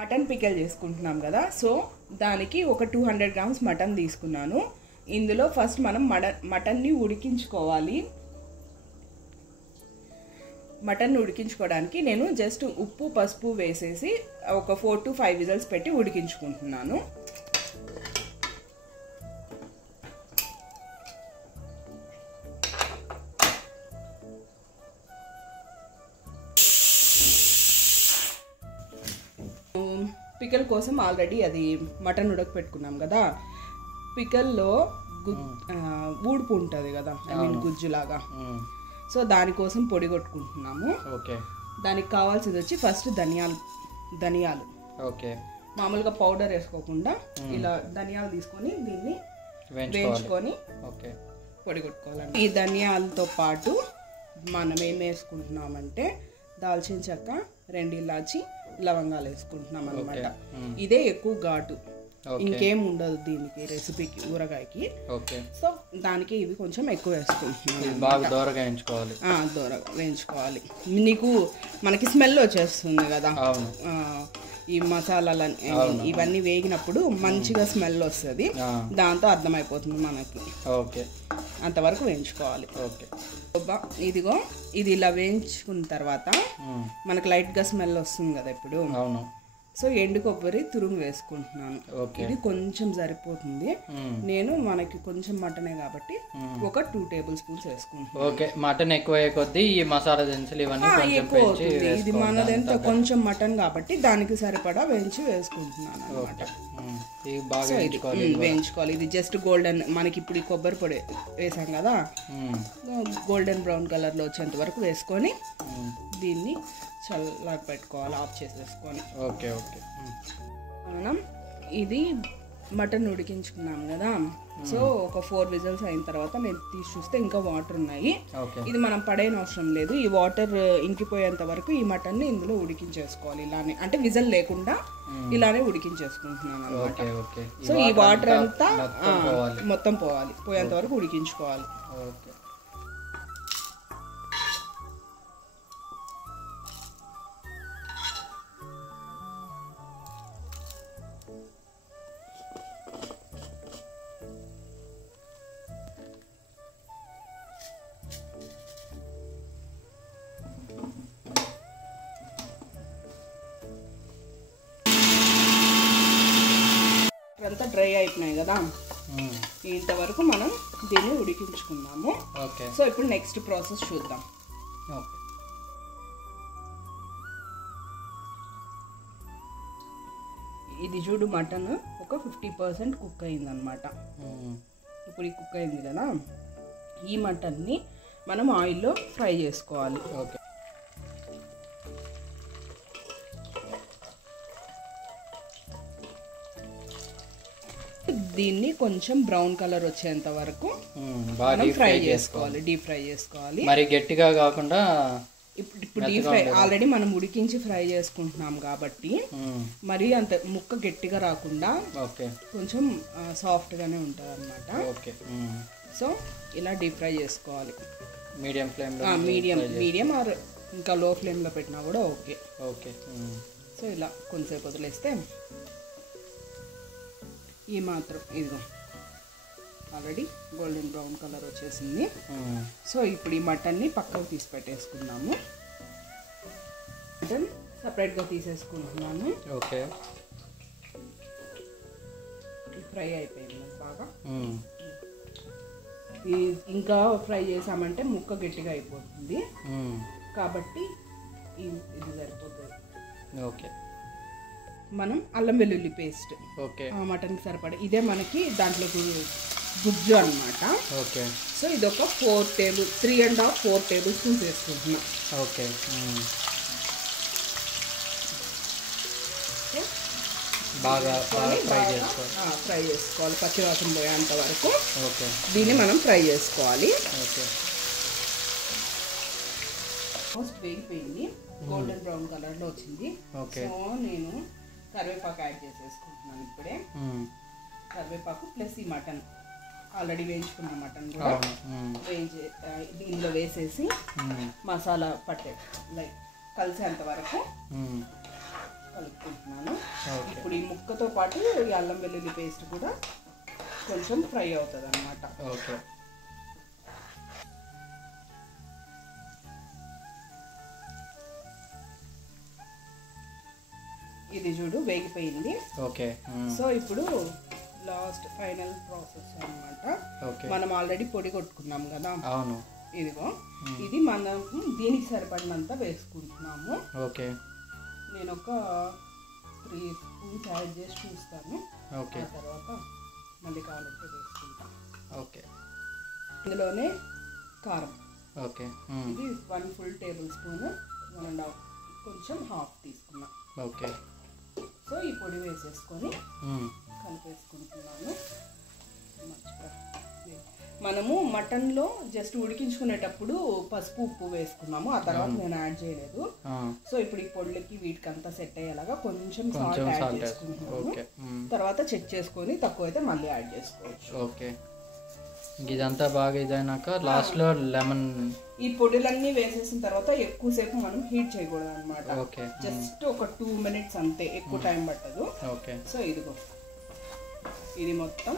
Mutton pickle చేసుకుంటున్నాం కదా. So దానికి ఒక 200 గ్రామ్స్ మటన్ తీసుకున్నాను. ఇందులో ఫస్ట్ మనం మటన్ని ఉడికించుకోవాలి. మటన్ ఉడికించుకోవడానికి నేను జస్ట్ ఉప్పు పసుపు వేసేసి ఒక 4 to 5 విజిల్స్ పెట్టి ఉడికించుకుంటున్నాను. పికల్ కోసం ఆల్రెడీ అది మటన్ ఉడకపెట్టుకున్నాం కదా. పికల్లో ఊడుపు ఉంటుంది కదా, ఐ మీన్ గుజ్జులాగా. సో దానికోసం పొడి కొట్టుకుంటున్నాము. ఓకే. దానికి కావాల్సింది వచ్చి ఫస్ట్ ధనియాలు. ఓకే. మామూలుగా పౌడర్ వేసుకోకుండా ఇలా ధనియాలు తీసుకొని దీన్ని వేయించుకొని పొడి కొట్టుకోవాలండి. ఈ ధనియాలతో పాటు మనం ఏం వేసుకుంటున్నామంటే దాల్చిన చెక్క, 2 ఇలాచి, లవంగాలు వేసుకుంటున్నాం అనమాట. ఇదే ఎక్కువ ఘాటు, ఇంకేం ఉండదు దీనికి, రెసిపీకి, ఊరగాయకి. సో దానికి ఇవి కొంచెం ఎక్కువ వేసుకుంటున్నాను. బాగా దూరగా వేయించుకోవాలి. దూరగా వేయించుకోవాలి. నీకు మనకి స్మెల్ వచ్చేస్తుంది కదా ఈ మసాలాలు ఇవన్నీ వేగినప్పుడు మంచిగా స్మెల్ వస్తుంది. దాంతో అర్థమైపోతుంది మనకి. ఓకే. అంతవరకు వేయించుకోవాలి. ఓకే. ఇదిగో ఇది ఇలా వేయించుకున్న తర్వాత మనకు లైట్గా స్మెల్ వస్తుంది కదా ఇప్పుడు. అవును. సో ఎండు కొబ్బరి తురుము వేసుకుంటున్నాను. ఇది కొంచెం సరిపోతుంది. నేను మనకి కొంచెం మటనే కాబట్టి ఒక 2 టేబుల్ స్పూన్స్ వేసుకుంటున్నాను. ఓకే. మటన్ ఎక్కువ కొద్దీ ఈ మసాలా దినుసులు ఇవన్నీ ఎక్కువ అవుతుంది. ఇది మనదెంత కొంచెం మటన్ కాబట్టి దానికి సరిపడా వేయించి వేసుకుంటున్నాను అనమాట. వేయించుకోవాలి. ఇది జస్ట్ గోల్డెన్, మనకి ఇప్పుడు ఈ కొబ్బరి పొడి వేసాం కదా, గోల్డెన్ బ్రౌన్ కలర్ లో వచ్చేంత వరకు వేసుకొని దీన్ని చల్లగా పెట్టుకోవాలి, ఆఫ్ చేసేసుకొని. ఓకే. ఓకే. మనం ఇది మటన్ ఉడికించుకున్నాం కదా. సో ఒక 4 విజిల్స్ అయిన తర్వాత నేను తీసి చూస్తే ఇంకా వాటర్ ఉన్నాయి. ఇది మనం పడేన అవసరం లేదు. ఈ వాటర్ ఇంకిపోయేంత వరకు ఈ మటన్ని ఇందులో ఉడికించేసుకోవాలి. ఇలానే అంటే విజిల్ లేకుండా ఇలానే ఉడికించేసుకుంటున్నాను అనమాట. సో ఈ వాటర్ అంతా మొత్తం పోయేంత వరకు ఉడికించుకోవాలి. అంతా డ్రై అయిపోయినాయి కదా, ఇంతవరకు మనం దీన్ని ఉడికించుకున్నాము. సో ఇప్పుడు నెక్స్ట్ ప్రాసెస్ చూద్దాం. ఇది చూడు, మటన్ ఒక 50% కుక్ అయిందనమాట. ఇప్పుడు ఈ కుక్ అయింది కదా, ఈ మటన్ని మనం ఆయిల్లో ఫ్రై చేసుకోవాలి. దీన్ని కొంచెం బ్రౌన్ కలర్ వచ్చేంత వరకు ఫ్రై చేసుకోవాలి, డీప్ ఫ్రై చేసుకోవాలి. మరి గట్టిగా కాకుండా ఇప్పుడు డీప్ ఫ్రై ఆల్రెడీ మనం ఉడికించి ఫ్రై చేసుకుంటున్నాం కాబట్టి మరి అంత ముక్క గట్టిగా రాకుండా కొంచెం సాఫ్ట్ గానే ఉంటుంది అనమాట. సో ఇలా డీప్ ఫ్రై చేసుకోవాలి. మీడియం ఆర్ ఇంకా లో ఫ్లేమ్ లో పెట్టినా కూడా ఓకే. సో ఇలా కొంచెంసేపు వదిలేస్తే ఈ మాత్రం ఇదిగో ఆల్రెడీ గోల్డెన్ బ్రౌన్ కలర్ వచ్చేసింది. సో ఇప్పుడు ఈ మటన్ని పక్కకు తీసి పెట్టేసుకున్నాము. మటన్ సపరేట్గా తీసేసుకుంటున్నాను. ఓకే. ఫ్రై అయిపోయింది బాగా. ఇంకా ఫ్రై చేసామంటే ముక్క గట్టిగా అయిపోతుంది కాబట్టి ఇది సరిపోతుంది. ఓకే. మనం అల్లం వెల్లుల్లి పేస్ట్ మటన్కి సరిపడా, ఇదే మనకి దాంట్లో గుజ్జు అనమాట. సో ఇది ఒక 3.5-4 టేబుల్ స్పూన్స్ వేసుకుంటున్నాం. ఓకే. బాగా ఫ్రై చేసుకోవాలి, పచ్చివాసన పోయేంత వరకు దీన్ని మనం ఫ్రై చేసుకోవాలి. ఆల్మోస్ట్ వేగిపోయింది, గోల్డెన్ బ్రౌన్ కలర్ లో వచ్చింది. సో నేను కరివేపాకు యాడ్ చేసేసుకుంటున్నాను ఇప్పుడే. కరివేపాకు ప్లస్ ఈ మటన్ ఆల్రెడీ వేయించుకున్న మటన్ కూడా దీనిలో వేసేసి మసాలా పట్టే లైక్ కలిసేంత వరకు కలుపుకుంటున్నాను. ఇప్పుడు ఈ ముక్కతో పాటు ఈ అల్లం వెల్లుల్లి పేస్ట్ కూడా కొంచెం ఫ్రై అవుతుంది అన్నమాట. ఓకే. ఇది చూడు వేగిపోయింది. ఓకే. సో ఇప్పుడు లాస్ట్ ఫైనల్ ప్రాసెస్ అన్నమాట. ఓకే. మనం ఆల్రెడీ పొడి కొట్టుకున్నాం కదా. అవును. ఇదిగో ఇది మనం దీనికి సరిపడినంత వేసుకుంటున్నాము. ఓకే. నేను ఒక 3 స్పూన్స్ యాడ్ చేసి చూస్తాను. ఓకే. తర్వాత మళ్ళీ కావాలంటే వేసుకుంటాం. ఓకే. ఇందులోనే కారం. ఓకే. ఇది 1 ఫుల్ టేబుల్ స్పూన్, 1.5 కొంచెం హాఫ్ తీసుకున్నాం. ఓకే. సో ఈ పొడి వేసేసుకొని కలిపేసుకుంటున్నాను. మనము మటన్లో జస్ట్ ఉడికించుకునేటప్పుడు పసుపు ఉప్పు వేసుకున్నాము, ఆ తర్వాత నేను యాడ్ చేయలేదు. సో ఇప్పుడు ఈ పొడులకి వీటికి అంతా సెట్ అయ్యేలాగా కొంచెం సాల్ట్ యాడ్ చేసుకుంటున్నాను. తర్వాత చెక్ చేసుకొని తక్కువ అయితే మళ్ళీ యాడ్ చేసుకోవచ్చు. ఓకే. ఇదంతా బాగా ఇదైనాక లాస్ట్లో లెమన్ ఈ పొడులన్నీ వేసేసిన తర్వాత ఎక్కువసేపు మనం హీట్ చేయకూడదు అనమాట. ఓకే. జస్ట్ ఒక 2 మినిట్స్ అంతే, ఎక్కువ టైం పట్టదు. ఓకే. సో ఇదిగో ఇది మొత్తం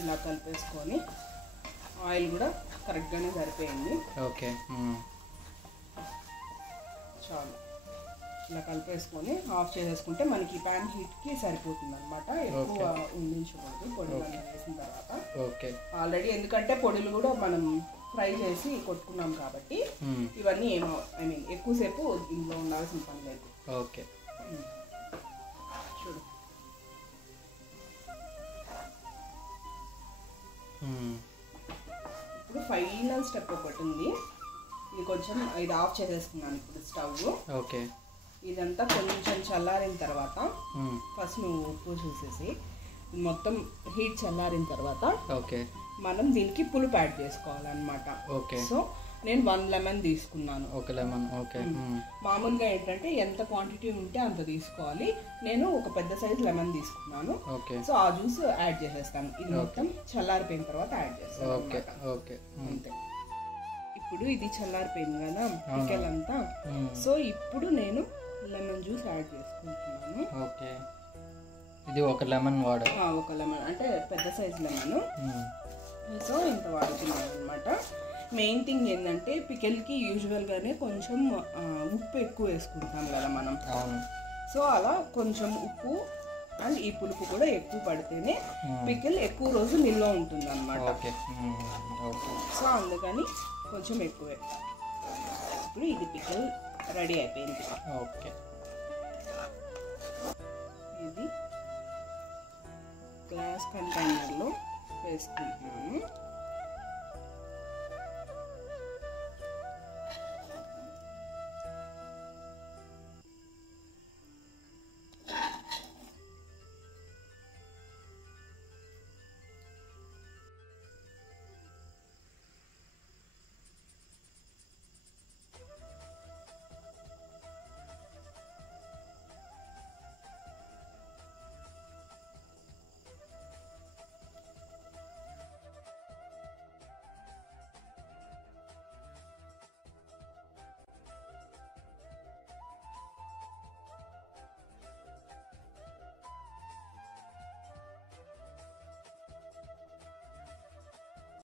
ఇలా కలిపేసుకొని ఆయిల్ కూడా కరెక్ట్గానే సరిపోయింది. ఓకే. చాలు. ఇలా కలిపేసుకొని ఆఫ్ చేసేసుకుంటే మనకి ప్యాన్ హీట్కి సరిపోతుంది అనమాట. ఎక్కువ ఉండించకూడదు పొడులన్నీ వేసిన తర్వాత. ఓకే. ఆల్రెడీ ఎందుకంటే పొడులు కూడా మనం ఫ్రై చేసి కొట్టుకున్నాం కాబట్టి ఇవన్నీ ఏమో ఎక్కువసేపు ఇందులో ఉండాల్సిన పని లేదు. ఓకే. చూడు ఇప్పుడు ఫైనల్ స్టెప్ ఒకటి ఉంది. ఇది కొంచెం ఇది ఆఫ్ చేసేసుకున్నాను ఇప్పుడు స్టవ్. ఓకే. ఇదంతా కొంచెం చల్లారిన తర్వాత ఫస్ట్ నువ్వు ఉప్పు చూసేసి మొత్తం హీట్ చల్లారిన తర్వాత ఓకే మనం దీనికి పులుపు యాడ్ చేసుకోవాలన్నమాట. ఓకే. సో నేను 1 లెమన్ తీసుకున్నాను. ఒక లెమన్. ఓకే. మామూలుగా ఏంటంటే ఎంత క్వాంటిటీ ఉంటే అంత తీసుకోవాలి. నేను ఒక పెద్ద సైజ్ లెమన్ తీసుకున్నాను. ఓకే. సో ఆ జ్యూస్ యాడ్ చేసేస్తాను. ఇది మొత్తం చల్లారిపోయిన తర్వాత యాడ్ చేస్తాను. ఓకే. ఓకే. అంతే. ఇప్పుడు ఇది చల్లారిపోయింది కదా పికెల్ అంతా. సో ఇప్పుడు నేను లెమన్ జ్యూస్ యాడ్ చేసుకుంటున్నాను. ఓకే. ఇది ఒక లెమన్ ఒక లెమన్ అంటే పెద్ద సైజ్ లెమన్. సో ఇంత వాడుతున్నాను అనమాట. మెయిన్ థింగ్ ఏంటంటే పికెల్కి యూజువల్గానే కొంచెం ఉప్పు ఎక్కువ వేసుకుంటాం కదా మనం. సో అలా కొంచెం ఉప్పు అండ్ ఈ పులుపు కూడా ఎక్కువ పడితేనే పికెల్ ఎక్కువ రోజు నిల్వ ఉంటుంది అనమాట. సో అందుకని కొంచెం ఎక్కువే. ఇప్పుడు ఇది పికెల్ రెడీ అయిపోయింది. ఓకే. ఇది గ్లాస్ కంటైనర్లో వేసుకుంటున్నాను.